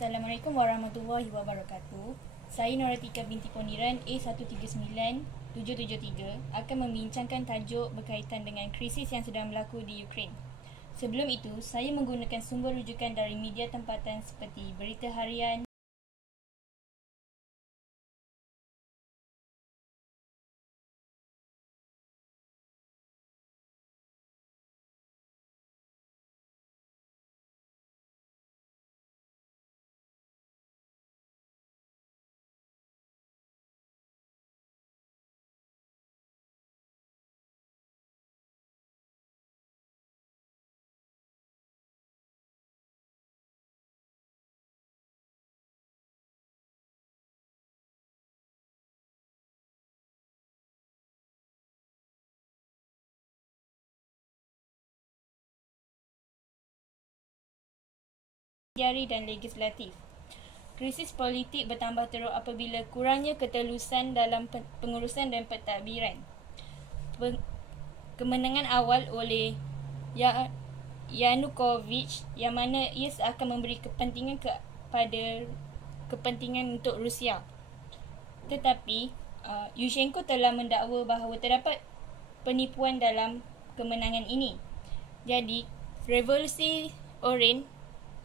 Assalamualaikum warahmatullahi wabarakatuh. Saya Noratika binti Poniran A139773 akan membincangkan tajuk berkaitan dengan krisis yang sedang berlaku di Ukraine. Sebelum itu, saya menggunakan sumber rujukan dari media tempatan seperti Berita Harian, jari dan legislatif. Krisis politik bertambah teruk apabila kurangnya ketelusan dalam pengurusan dan pentadbiran. Kemenangan awal oleh Yanukovych yang mana ia seakan memberi kepentingan kepada kepentingan untuk Rusia. Tetapi Yushchenko telah mendakwa bahawa terdapat penipuan dalam kemenangan ini. Jadi, revolusi Orange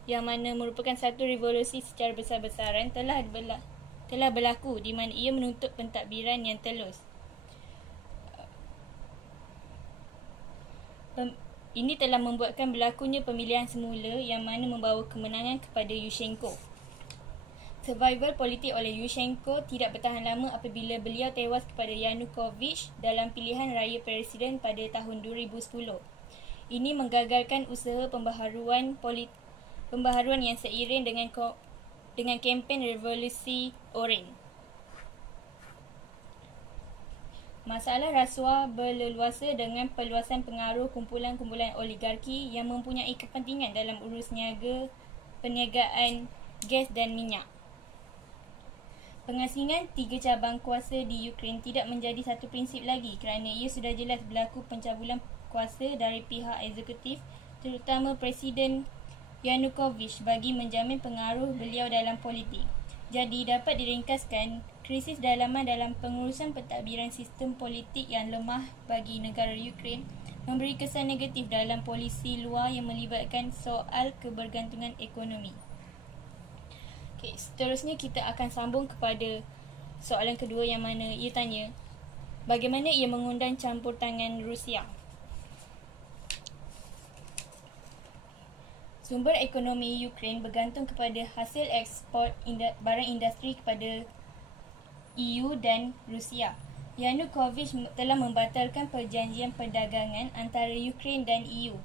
yang mana merupakan satu revolusi secara besar-besaran telah berlaku di mana ia menuntut pentadbiran yang telus. Ini telah membuatkan berlakunya pemilihan semula yang mana membawa kemenangan kepada Yushchenko. Survival politik oleh Yushchenko tidak bertahan lama apabila beliau tewas kepada Yanukovych dalam pilihan raya presiden pada tahun 2010. Ini menggagalkan usaha pembaharuan yang seiring dengan kempen revolusi Orange. Masalah rasuah berleluasa dengan perluasan pengaruh kumpulan-kumpulan oligarki yang mempunyai kepentingan dalam urus perniagaan gas dan minyak. Pengasingan 3 cabang kuasa di Ukraine tidak menjadi satu prinsip lagi kerana ia sudah jelas berlaku pencabulan kuasa dari pihak eksekutif, terutama Presiden Yanukovych bagi menjamin pengaruh beliau dalam politik. Jadi dapat diringkaskan, krisis dalaman dalam pengurusan pentadbiran sistem politik yang lemah bagi negara Ukraine memberi kesan negatif dalam polisi luar yang melibatkan soal kebergantungan ekonomi. Okay, seterusnya kita akan sambung kepada soalan kedua yang mana ia tanya, bagaimana ia mengundang campur tangan Rusia? Sumber ekonomi Ukraine bergantung kepada hasil ekspor barang industri kepada EU dan Rusia. Yanukovych telah membatalkan perjanjian perdagangan antara Ukraine dan EU.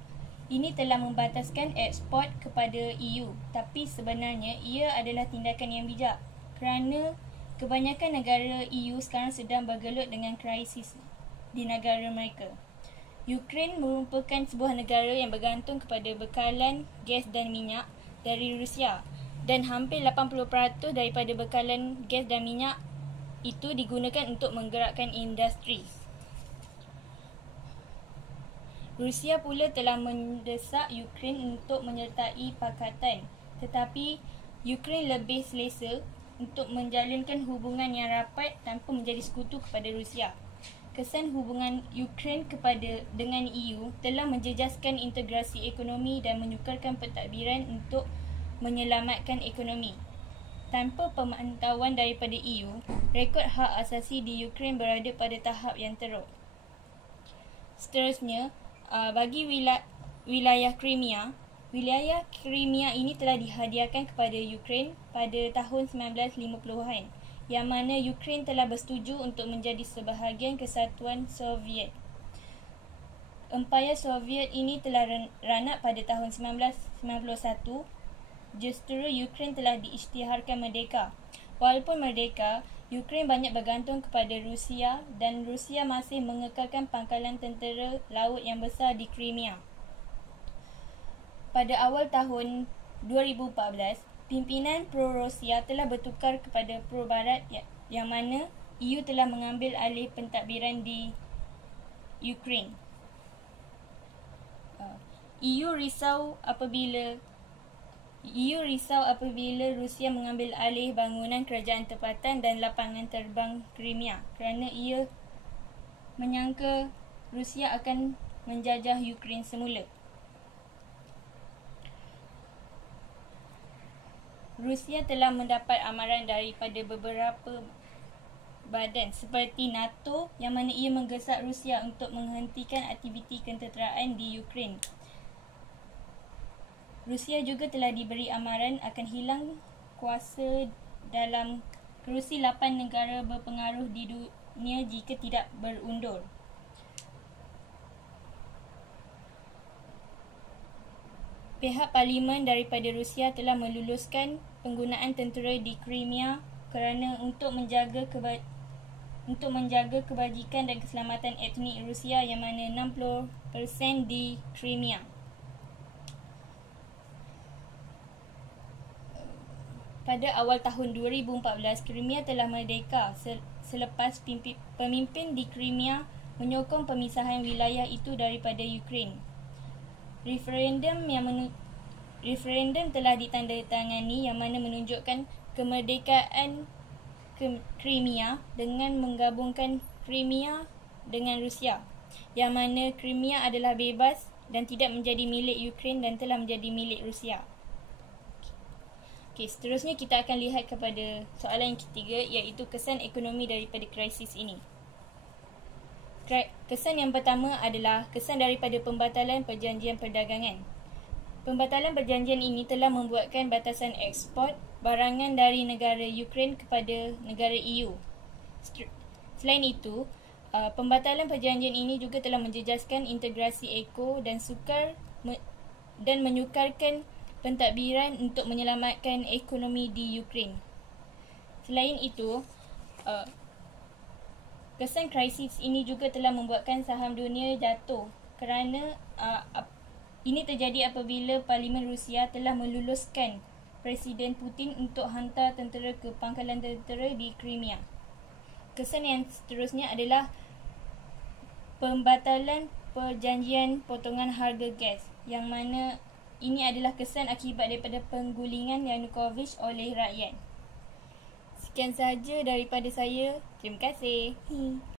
Ini telah membataskan ekspor kepada EU, tapi sebenarnya ia adalah tindakan yang bijak kerana kebanyakan negara EU sekarang sedang bergelut dengan krisis di negara mereka. Ukraine merupakan sebuah negara yang bergantung kepada bekalan gas dan minyak dari Rusia dan hampir 80% daripada bekalan gas dan minyak itu digunakan untuk menggerakkan industri. Rusia pula telah mendesak Ukraine untuk menyertai pakatan, tetapi Ukraine lebih selesa untuk menjalinkan hubungan yang rapat tanpa menjadi sekutu kepada Rusia. Kesan hubungan Ukraine dengan EU telah menjejaskan integrasi ekonomi dan menyukarkan pentadbiran untuk menyelamatkan ekonomi. Tanpa pemantauan daripada EU, rekod hak asasi di Ukraine berada pada tahap yang teruk. Seterusnya, bagi wilayah Crimea ini telah dihadiahkan kepada Ukraine pada tahun 1950-an. Yang mana Ukraine telah bersetuju untuk menjadi sebahagian kesatuan Soviet. Empayar Soviet ini telah ranak pada tahun 1991. Justru Ukraine telah diisytiharkan merdeka. Walaupun merdeka, Ukraine banyak bergantung kepada Rusia dan Rusia masih mengekalkan pangkalan tentera laut yang besar di Crimea. Pada awal tahun 2014, pimpinan pro-Rusia telah bertukar kepada pro-Barat yang mana EU telah mengambil alih pentadbiran di Ukraine. EU risau apabila EU risau apabila Rusia mengambil alih bangunan kerajaan tempatan dan lapangan terbang Crimea kerana ia menyangka Rusia akan menjajah Ukraine semula. Rusia telah mendapat amaran daripada beberapa badan seperti NATO yang mana ia menggesak Rusia untuk menghentikan aktiviti ketenteraan di Ukraine. Rusia juga telah diberi amaran akan hilang kuasa dalam kerusi 8 negara berpengaruh di dunia jika tidak berundur. Pihak parlimen daripada Rusia telah meluluskan penggunaan tentera di Crimea kerana untuk menjaga kebajikan dan keselamatan etnik Rusia yang mana 60% di Crimea. Pada awal tahun 2014, Crimea telah merdeka selepas pemimpin di Crimea menyokong pemisahan wilayah itu daripada Ukraine. Referendum telah ditandatangani yang mana menunjukkan kemerdekaan Crimea dengan menggabungkan Crimea dengan Rusia, yang mana Crimea adalah bebas dan tidak menjadi milik Ukraine dan telah menjadi milik Rusia. Okey, seterusnya kita akan lihat kepada soalan yang ketiga, iaitu kesan ekonomi daripada krisis ini. Kesan yang pertama adalah kesan daripada pembatalan perjanjian perdagangan. Pembatalan perjanjian ini telah membuatkan batasan ekspor barangan dari negara Ukraine kepada negara EU. Selain itu, pembatalan perjanjian ini juga telah menjejaskan integrasi eko dan menyukarkan pentadbiran untuk menyelamatkan ekonomi di Ukraine. Selain itu, kesan krisis ini juga telah membuatkan saham dunia jatuh kerana ini terjadi apabila Parlimen Rusia telah meluluskan Presiden Putin untuk hantar tentera ke pangkalan tentera di Crimea. Kesan yang seterusnya adalah pembatalan perjanjian potongan harga gas, yang mana ini adalah kesan akibat daripada penggulingan Yanukovych oleh rakyat. Sekian sahaja daripada saya. Terima kasih.